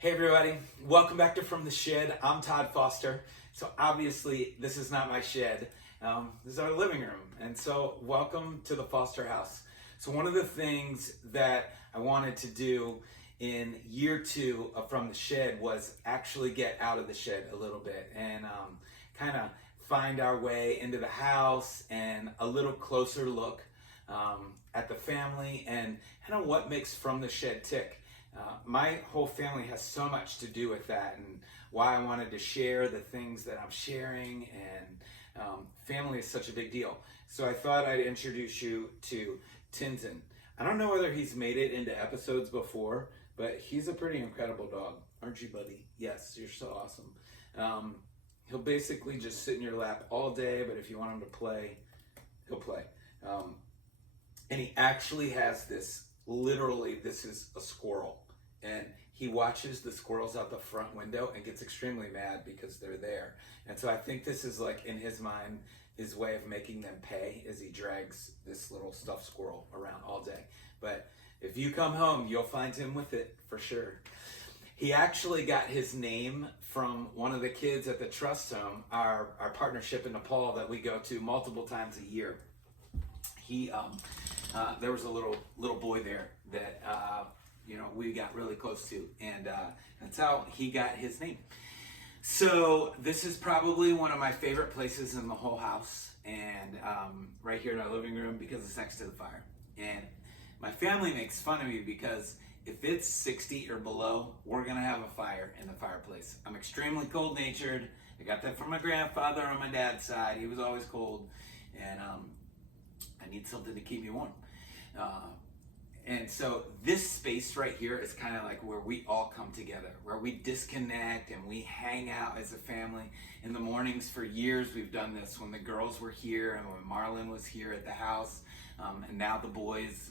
Hey everybody, welcome back to From the Shed. I'm Todd Foster. So obviously this is not my shed. This is our living room. And so welcome to the Foster house. So one of the things that I wanted to do in year 2 of From the Shed was actually get out of the shed a little bit and kind of find our way into the house and a little closer look at the family and kind of what makes From the Shed tick. My whole family has so much to do with that and why I wanted to share the things that I'm sharing, and family is such a big deal. So I thought I'd introduce you to Tintin. I don't know whether he's made it into episodes before, but he's a pretty incredible dog. Aren't you, buddy? Yes, you're so awesome. He'll basically just sit in your lap all day, but if you want him to play, he'll play. And he actually has this, literally, this is a squirrel. And he watches the squirrels out the front window and gets extremely mad because they're there. And so I think this is, like, in his mind, his way of making them pay as he drags this little stuffed squirrel around all day. But if you come home, you'll find him with it for sure. He actually got his name from one of the kids at the Trust Home, our partnership in Nepal that we go to multiple times a year. There was a little boy there that we got really close to, and that's how he got his name. So this is probably one of my favorite places in the whole house, and right here in our living room because it's next to the fire. And my family makes fun of me because if it's 60 or below, we're gonna have a fire in the fireplace. I'm extremely cold-natured. I got that from my grandfather on my dad's side. He was always cold, and I need something to keep me warm. And so this space right here is kind of like where we all come together, where we disconnect and we hang out as a family. In the mornings for years, we've done this when the girls were here and when Marlon was here at the house. And now the boys,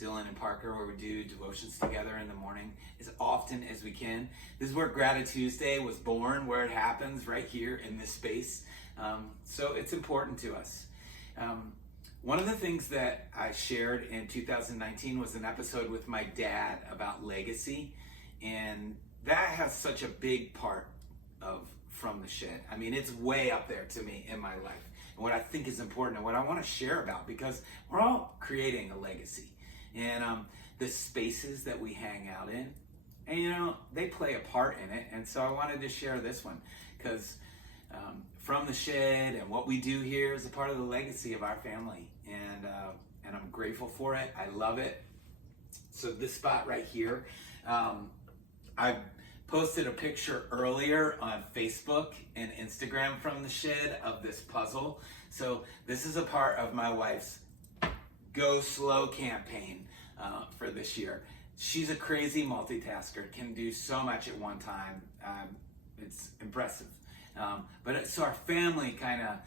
Dylan and Parker, where we do devotions together in the morning as often as we can. This is where Gratitude Tuesday was born, where it happens right here in this space. So it's important to us. One of the things that I shared in 2019 was an episode with my dad about legacy, and that has such a big part of From the Shed. I mean, it's way up there to me in my life, and what I think is important and what I want to share about, because we're all creating a legacy, and the spaces that we hang out in, and they play a part in it, and so I wanted to share this one, because From the Shed and what we do here is a part of the legacy of our family, and I'm grateful for it. I love it. So this spot right here, I posted a picture earlier on Facebook and Instagram from the Shed of this puzzle. So this is a part of my wife's Go Slow campaign for this year. She's a crazy multitasker, can do so much at one time. It's impressive. So our family kind of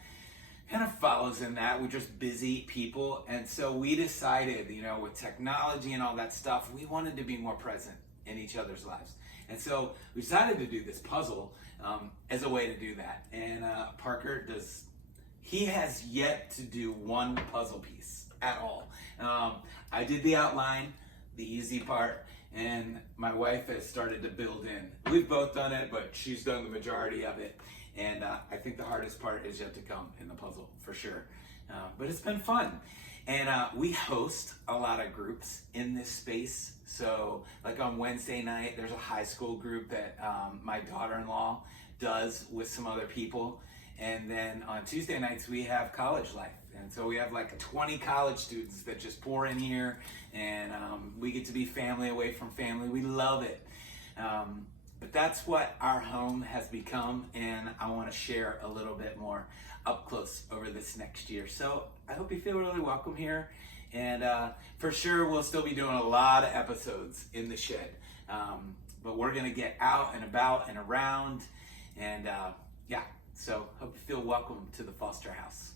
follows in that. We're just busy people, and so we decided, with technology and all that stuff, we wanted to be more present in each other's lives, and so we decided to do this puzzle as a way to do that. And Parker he has yet to do one puzzle piece at all. I did the outline, the easy part, and my wife has started to build in. We've both done it, but she's done the majority of it. And I think the hardest part is yet to come in the puzzle, for sure. But it's been fun. And we host a lot of groups in this space. So like on Wednesday night, there's a high school group that my daughter-in-law does with some other people. And then on Tuesday nights, we have college life. And so we have like 20 college students that just pour in here. And we get to be family away from family. We love it. But that's what our home has become, and I want to share a little bit more up close over this next year. So I hope you feel really welcome here, and for sure we'll still be doing a lot of episodes in the shed. But we're going to get out and about and around, and so hope you feel welcome to the Foster house.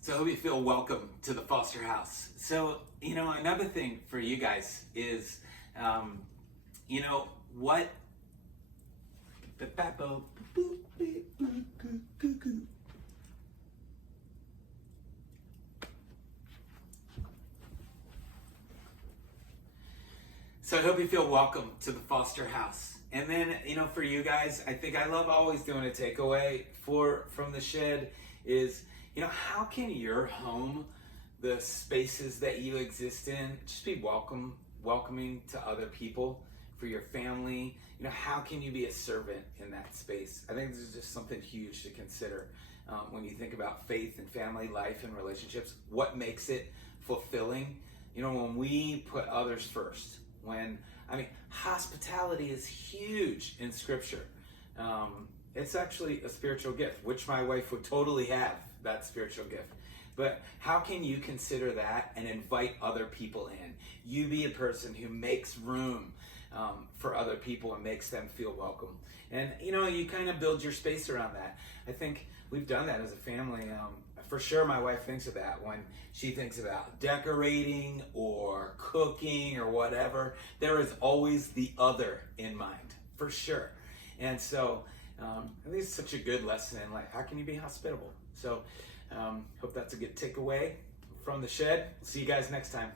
So I hope you feel welcome to the Foster house. So, another thing for you guys is, what So I hope you feel welcome to the Foster House. And then, for you guys, I think I love always doing a takeaway from the shed is, how can your home, the spaces that you exist in, just be welcoming to other people, for your family? How can you be a servant in that space? I think this is just something huge to consider when you think about faith and family life and relationships. What makes it fulfilling? When we put others first. Hospitality is huge in Scripture. It's actually a spiritual gift, which my wife would totally have, that spiritual gift. But how can you consider that and invite other people in? You be a person who makes room for other people and makes them feel welcome. And, you kind of build your space around that. I think we've done that as a family. For sure, my wife thinks of that when she thinks about decorating or cooking or whatever. There is always the other in mind, for sure. And so, I think it's such a good lesson in life. How can you be hospitable? So, hope that's a good takeaway from the shed. See you guys next time.